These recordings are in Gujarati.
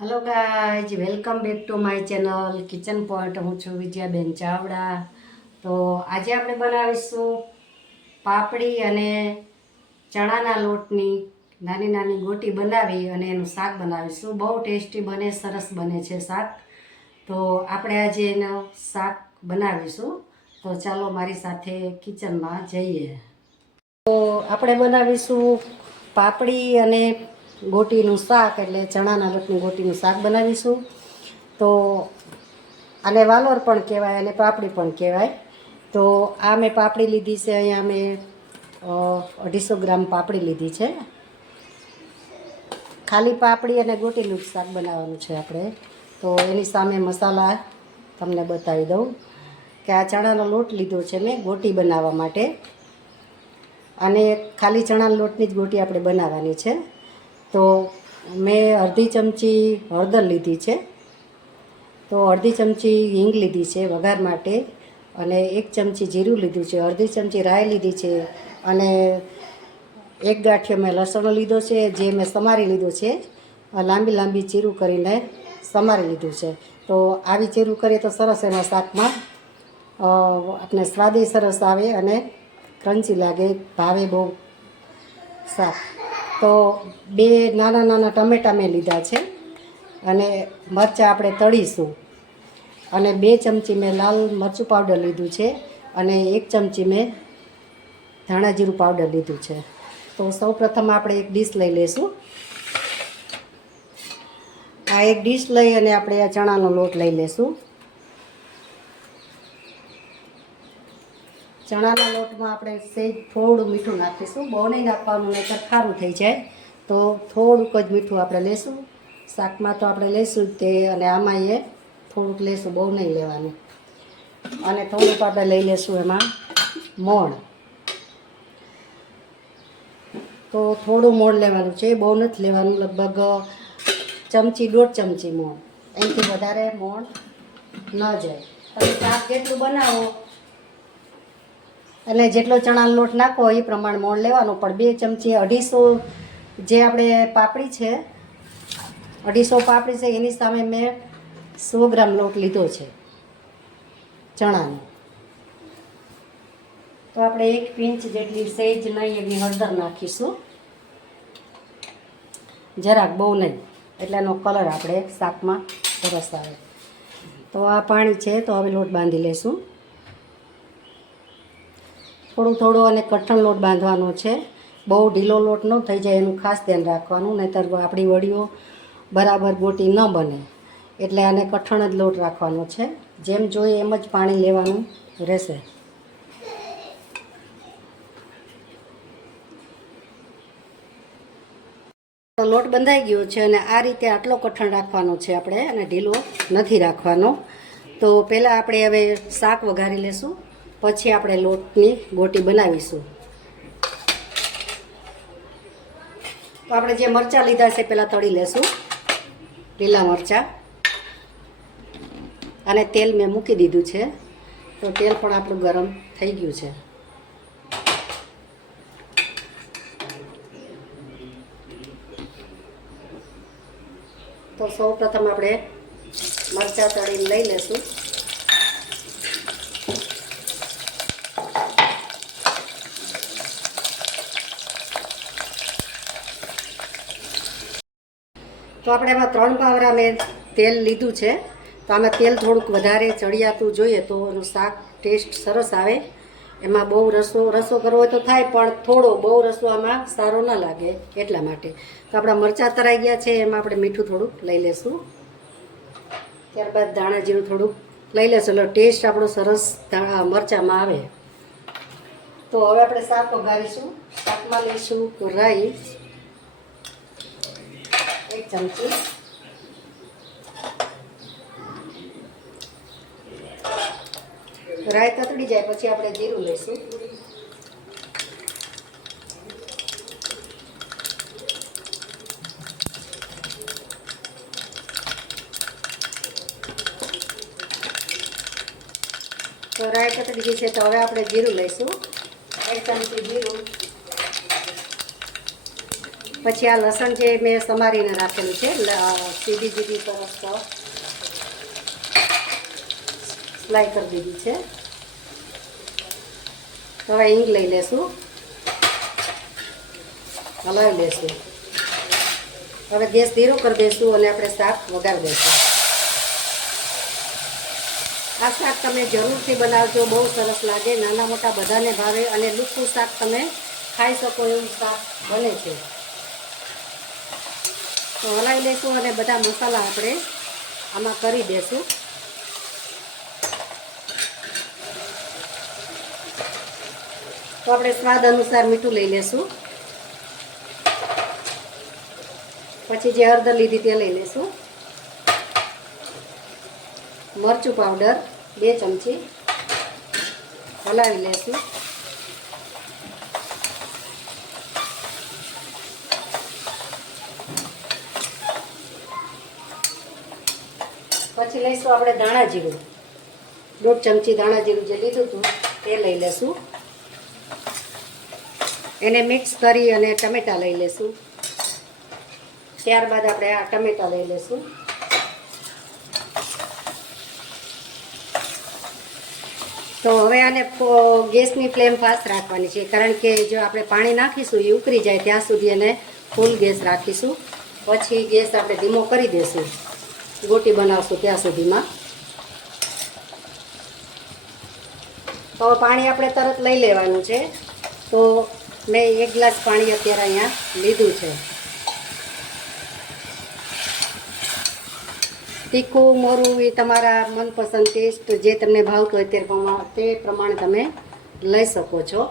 Hello guys welcome back to my channel kitchen point. हूँ छू विजयाबेन चावड़ा। तो आज આપણે બનાવીશું પાપડી અને ચણાના લોટની નાની નાની ગોટી બનાવી અને એનું શાક બનાવીશું। બહુ ટેસ્ટી બને, સરસ બને છે શાક। તો આપણે આજે એનું શાક બનાવીશું। તો ચાલો મારી સાથે કિચનમાં જઈએ। તો આપણે બનાવીશું પાપડી અને ગોટીનું શાક, એટલે ચણાના લોટની ગોટીનું શાક બનાવીશું। તો આને વાલોર પણ કહેવાય અને પાપડી પણ કહેવાય। તો આ મેં પાપડી લીધી છે, અહીંયા મેં 250 ગ્રામ પાપડી લીધી છે। ખાલી પાપડી અને ગોટીનું શાક બનાવવાનું છે આપણે। તો એની સામે મસાલા તમને બતાવી દઉં કે આ ચણાનો લોટ લીધો છે મેં ગોટી બનાવવા માટે, અને ખાલી ચણાના લોટની જ ગોટી આપણે બનાવવાની છે। તો મેં અડધી ચમચી હળદર લીધી છે, તો અડધી ચમચી હિંગ લીધી છે વઘાર માટે, અને 1 ચમચી જીરું લીધું છે, અડધી ચમચી રાઈ લીધી છે, અને 1 ગાંઠિયો મેં લસણ લીધો છે, જે મેં સમારી લીધો છે, લાંબી લાંબી ચીરું કરીને સમારી લીધું છે। તો આવી ચીરું કરીએ તો સરસ એમાં શાકમાં આપણે સ્વાદે સરસ આવે અને ક્રન્ચી લાગે, ભાવે બહુ શાક। તો 2 નાના નાના ટમેટાં મેં લીધા છે, અને મરચાં આપણે તળીશું, અને 2 ચમચી મેં લાલ મરચું પાવડર લીધું છે, અને 1 ચમચી મેં ધાણા જીરું પાવડર લીધું છે। તો સૌ પ્રથમ આપણે એક ડીશ લઈ લઈશું। આ એક ડીશ લઈ અને આપણે આ ચણાનો લોટ લઈ લઈશું। ચણાના લોટમાં આપણે સહેજ થોડું મીઠું નાખીશું, બહુ નહીં નાખવાનું, નહીં તો ખારું થઈ જાય। તો થોડુંક જ મીઠું આપણે લઈશું। શાકમાં તો આપણે લઈશું જ તે, અને આમાં એ થોડુંક લઈશું, બહુ નહીં લેવાનું। અને થોડુંક આપણે લઈ લઈશું એમાં મોણ। તો થોડું મોણ લેવાનું છે, બહુ નથી લેવાનું, લગભગ ચમચી 1.5 ચમચી મોણ, એનાથી વધારે મોણ ન જાય। તમે શાક જેટલું બનાવો એટલે જેટલો ચણાનો લોટ નાખો એ પ્રમાણે મોણ લેવાનું, પણ 2 ચમચી 250 જે આપણે પાપડી છે, 250 પાપડી છે, એની સામે મેં 100 ગ્રામ લોટ લીધો છે ચણાનો। તો આપણે 1 પિંચ જેટલી સહેજ નહીં એવી હળદર નાખીશું, જરાક, બહુ નહીં, એટલે એનો કલર આપણે શાકમાં સરસ આવે। તો આ પાણી છે, તો હવે લોટ બાંધી લઈશું। થોડું થોડું અને કઠણ લોટ બાંધવાનો છે, બહુ ઢીલો લોટ ન થઈ જાય એનું ખાસ ધ્યાન રાખવાનું, નહીંતર આપણી વડીઓ બરાબર ગોટી ન બને। એટલે આને કઠણ જ લોટ રાખવાનો છે, જેમ જોઈએ એમ જ પાણી લેવાનું રહેશે। તો લોટ બંધાઈ ગયો છે, અને આ રીતે આટલો કઠણ રાખવાનો છે આપણે, અને ઢીલો નથી રાખવાનો। તો પહેલાં આપણે હવે શાક વઘારી લેશું, પછી આપણે લોટની ગોટી બનાવીશું। તો આપણે જે મરચાં લીધા છે પહેલાં તળી લેશું, લીલા મરચાં, અને તેલ મેં મૂકી દીધું છે। તો તેલ પણ આપણું ગરમ થઈ ગયું છે। તો સૌ પ્રથમ આપણે મરચાં તળીને લઈ લેશું। તો આપણે એમાં 3 પાવરા મેં તેલ લીધું છે। તો આમાં તેલ થોડુંક વધારે ચડિયાતું જોઈએ તો એનું શાક ટેસ્ટ સરસ આવે। એમાં બહુ રસો કરવો હોય તો થાય, પણ થોડો બહુ રસો આમાં સારો ન લાગે, એટલા માટે। તો આપણા મરચાં તરાઈ ગયા છે, એમાં આપણે મીઠું થોડુંક લઈ લેશું, ત્યારબાદ ધાણા જીરું થોડુંક લઈ લેશું, એટલે ટેસ્ટ આપણો સરસ મરચાંમાં આવે। તો હવે આપણે શાક વઘારીશું। શાકમાં લઈશું રાઈ 1 ચમચી, રાઈ તતડી જાય પછી આપણે જીરું લઈશું, તો રાઈ તતડી ગઈ છે, તો હવે આપણે જીરું લઈશું, 1 ચમચી જીરું, પછી આ લસણ જે મેં સમારીને રાખેલું છે સીધી સીધી સરસ સ્લાઈ કરી દીધી છે. હવે હિંગ લઈ લેશું, હલાવી લેશું. હવે ગેસ ધીરો કરી દઈશું અને આપણે શાક વઘારી દઈશું. આ શાક તમે જરૂરથી બનાવજો, બહુ સરસ લાગે, નાના મોટા બધાને ભાવે અને લુખ્ખું શાક તમે ખાઈ શકો એવું શાક બને છે. તો હલાવી લઈશું અને બધા મસાલા આપણે આમાં કરી દઈશું. તો આપણે સ્વાદ અનુસાર મીઠું લઈ લેશું. પછી જે હળદર લીધી તે લઈ લેશું. મરચું પાવડર 2 ચમચી હલાવી લેશું. પછી લઈશું આપણે ધાણા જીરું, 1.5 ચમચી ધાણા જીરું જે લીધું હતું તે લઈ લેશું. એને મિક્સ કરી અને ટમેટાં લઈ લેશું. ત્યારબાદ આપણે આ ટમેટાં લઈ લેશું. તો હવે આને ગેસની ફ્લેમ ફાસ્ટ રાખવાની છે, કારણ કે જો આપણે પાણી નાખીશું એ ઉકળી જાય ત્યાં સુધી એને ફૂલ ગેસ રાખીશું. પછી ગેસ આપણે ધીમો કરી દઈશું ગોટી બનાવશું ત્યાં સુધીમાં. તો પાણી આપણે તરત લઈ લેવાનું છે. તો મેં 1 ગ્લાસ પાણી અત્યારે અહીંયા લીધું છે. તીખું મોરું એ તમારા મનપસંદ ટેસ્ટ જે તમને ભાવતો હોય તે પ્રમાણે તમે લઈ શકો છો.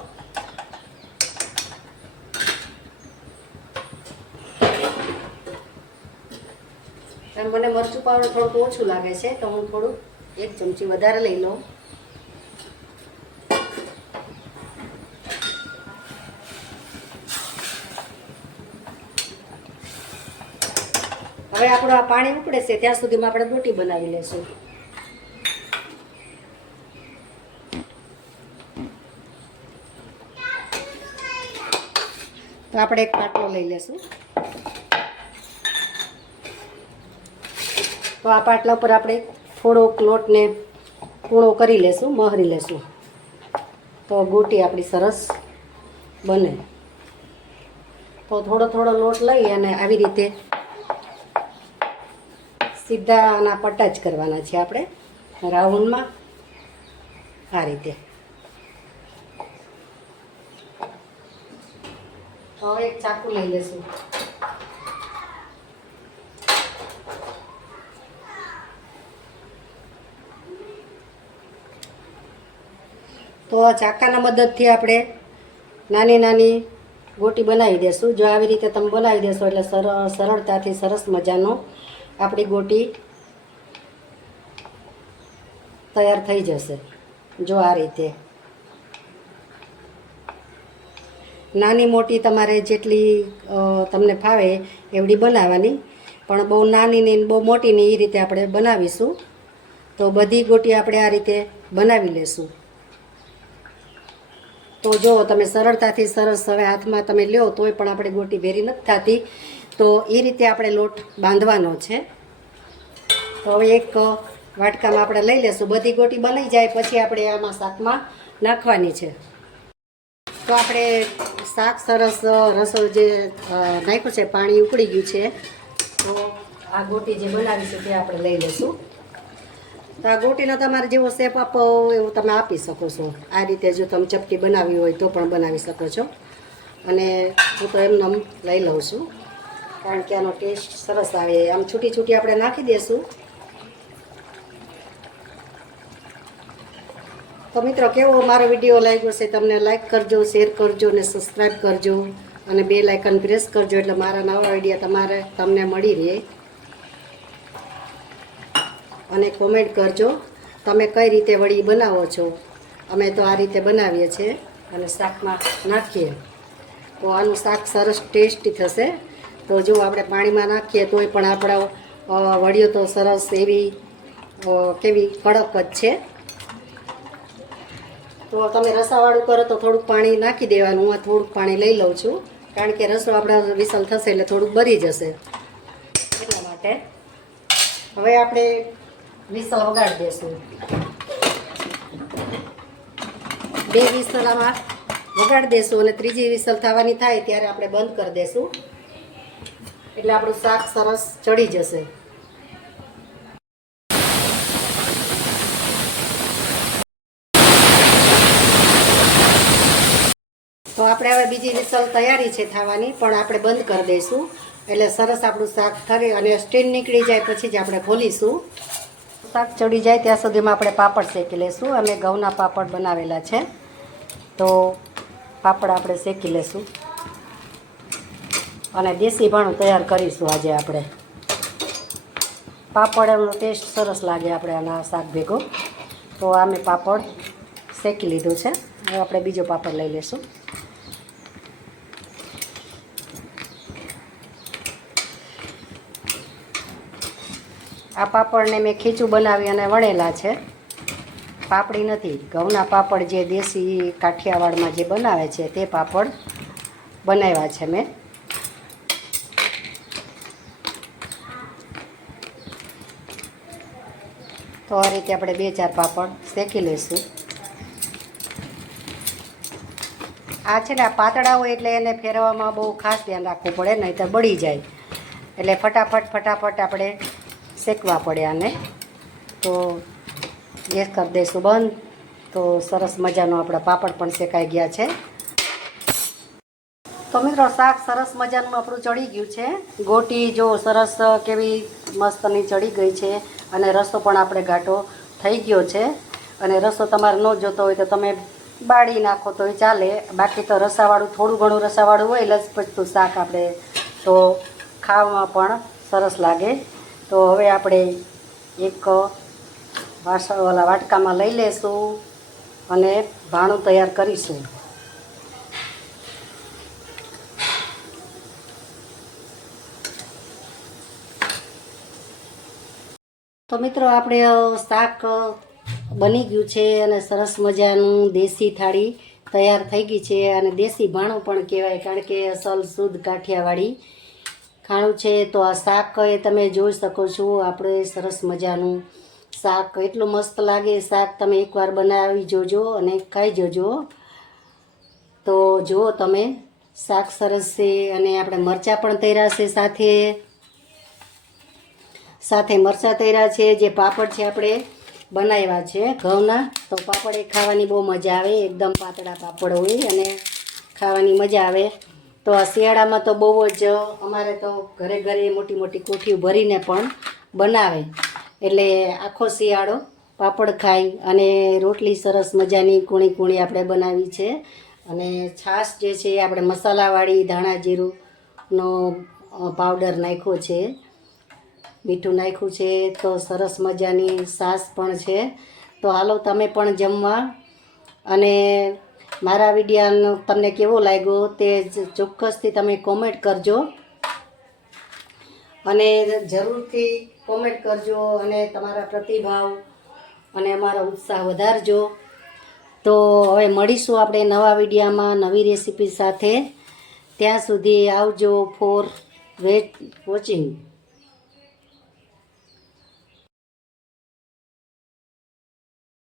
મને મરચું પાવડર થોડુંક ઓછું લાગે છે તો હું થોડું 1 ચમચી વધારે લઈ લઉં. હવે આપણું આ પાણી ઉકળે છે ત્યાં સુધીમાં આપણે ગોટી બનાવી લઈશું. તો આપણે એક પાટલો લઈ લેશું. તો આ પાટલા ઉપર આપણે થોડોક લોટને કૂણો કરી લેશું, મહરી લેશું. તો ગોટી આપણી સરસ બને. તો થોડો થોડો લોટ લઈ અને આવી રીતે સીધા આના પટ્ટા જ કરવાના છે આપણે રાઉન્ડમાં, આ રીતે. હવે એક ચાકુ લઈ લેશું. તો ચાકાના મદદથી આપણે નાની નાની ગોટી બનાવી દેશું. જો આવી રીતે તમે બનાવી દેશો એટલે સરળતાથી સરસ મજાનો આપણી ગોટી તૈયાર થઈ જશે. જો આ રીતે નાની મોટી તમારે જેટલી તમને ફાવે એવડી બનાવવાની, પણ બહુ નાની ને બહુ મોટી ને એ રીતે આપણે બનાવીશું. તો બધી ગોટી આપણે આ રીતે બનાવી લેશું. તો જો તમે સરળતાથી સરસ હવે હાથમાં તમે લ્યો તોય પણ આપણે ગોટી ભેરી નથી થતી. તો એ રીતે આપણે લોટ બાંધવાનો છે. તો હવે એક વાટકામાં આપણે લઈ લેશું. બધી ગોટી બની જાય પછી આપણે આમાં શાકમાં નાખવાની છે. તો આપણે શાક સરસ રસોઈ જે નાખ્યું છે પાણી ઉકળી ગયું છે. તો આ ગોટી જે બનાવી છે તે આપણે લઈ લઈશું. તો આ ગોટીનો તમારે જેવો શેપ આપવો એવું તમે આપી શકો છો. આ રીતે જો તમે ચપટી બનાવી હોય તો પણ બનાવી શકો છો. અને હું તો એમને લઈ લઉં છું કારણ કે આનો ટેસ્ટ સરસ આવે. આમ છૂટી છૂટી આપણે નાખી દઈશું. તો મિત્રો કેવો મારો વિડીયો લાગ્યો છે તમને લાઈક કરજો, શેર કરજો અને સબસ્ક્રાઈબ કરજો અને બેલ આઇકન પ્રેસ કરજો એટલે મારા નવા વિડીયો તમને મળી રહે. અને કોમેન્ટ કરજો તમે કઈ રીતે વડી બનાવો છો. અમે તો આ રીતે બનાવીએ છીએ અને શાકમાં નાખીએ તો આનું શાક સરસ ટેસ્ટી થશે. તો જો આપણે પાણીમાં નાખીએ તોય પણ આપણા વડીઓ તો સરસ એવી કેવી કડક જ છે. તો તમે રસાવાળું કરો તો થોડુંક પાણી નાખી દેવાનું. હું થોડુંક પાણી લઈ લઉં છું કારણ કે રસો આપણા વિસલ થશે એટલે થોડુંક બરી જશે એટલા માટે. હવે આપણે વિસલ વગાડી દઈશું. 2 વિસલ આમાં વગાડી દઈશું અને ત્રીજી વિસલ થવાની થાય ત્યારે આપણે બંધ કરી દઈશું એટલે આપણું શાક સરસ ચડી જશે. તો આપણે હવે બીજી વિસલ તૈયારી છે થવાની, પણ આપણે બંધ કરી દઈશું એટલે સરસ આપણું શાક ઠરે અને સ્ટીમ નીકળી જાય પછી જ આપણે ખોલીશું. શાક ચડી જાય ત્યાં સુધીમાં આપણે પાપડ શેકી લઈશું. અમે ઘઉંના પાપડ બનાવેલા છે તો પાપડ આપણે શેકી લઈશું અને દેશી ભાણું તૈયાર કરીશું. આજે આપણે પાપડનો ટેસ્ટ સરસ લાગે આપણે આના શાક ભેગો. તો આ મેં પાપડ શેકી લીધું છે. હવે આપણે બીજો પાપડ લઈ લઈશું. આ પાપડને મેં ખીચું બનાવી અને વણેલા છે, પાપડી નથી. ઘઉંના પાપડ જે દેશી કાઠિયાવાડમાં જે બનાવે છે તે પાપડ બનાવ્યા છે મેં. તો આ રીતે આપણે 2-4 પાપડ શેકી લઈશું. આ છે ને આ પાતળા હોય એટલે એને ફેરવવામાં બહુ ખાસ ધ્યાન રાખવું પડે, નહીંતર બળી જાય. એટલે ફટાફટ આપણે શેકવા પડે આને. તો ગેસ કરી દઈશું બંધ. તો સરસ મજાનો આપણા પાપડ પણ શેકાઈ ગયા છે. તો મિત્રો શાક સરસ મજાનું આપણું ચડી ગયું છે. ગોટી જો સરસ કેવી મસ્તની ચડી ગઈ છે અને રસો પણ આપણે ઘાટો થઈ ગયો છે. અને રસો તમારે ન જોતો હોય તો તમે બાળી નાખો તોય ચાલે, બાકી તો રસાવાળું થોડું ઘણું રસાવાળું હોય લચપચતું શાક આપણે તો ખાવામાં પણ સરસ લાગે. તો હવે આપણે એક વાટકામાં લઈ લેશું અને ભાણું તૈયાર કરીશું. તો મિત્રો આપણે શાક બની ગયું છે અને સરસ મજાનું દેશી થાળી તૈયાર થઈ ગઈ છે. અને દેશી ભાણું પણ કહેવાય કારણ કે અસલ શુદ્ધ કાઠિયાવાડી ખાણું છે. તો આ શાક એ તમે જોઈ શકો છો. આપણે સરસ મજાનું શાક એટલું મસ્ત લાગે. શાક તમે એકવાર બનાવી જોજો અને ખાઈ જોજો. તો જુઓ તમે શાક સરસ છે અને આપણે મરચાં પણ તૈયાર છે, સાથે મરચાં તૈયાર છે. જે પાપડ છે આપણે બનાવ્યા છે ઘઉંના, તો પાપડ એ ખાવાની બહુ મજા આવે. એકદમ પાતળા પાપડ હોય અને ખાવાની મજા આવે. તો આ શિયાળામાં તો બહુ જ અમારે તો ઘરે મોટી મોટી કોઠીઓ ભરીને પણ બનાવે. એટલે આખો શિયાળો પાપડ ખાઈ અને રોટલી સરસ મજાની કૂણી આપણે બનાવી છે. અને છાશ જે છે આપણે મસાલાવાળી ધાણા જીરુંનો પાવડર નાખ્યો છે, મીઠું નાખ્યું છે. તો સરસ મજાની છાશ પણ છે. તો હાલો તમે પણ જમવા. અને મારા વિડીયો તમને કેવો લાગ્યો તે ચોક્કસથી તમે કોમેન્ટ કરજો અને જરૂરથી કોમેન્ટ કરજો અને તમારા પ્રતિભાવ અને અમારો ઉત્સાહ વધારજો. તો હવે મળીશું આપણે નવા વિડીયોમાં નવી રેસીપી સાથે. ત્યાં સુધી આવજો. For watching.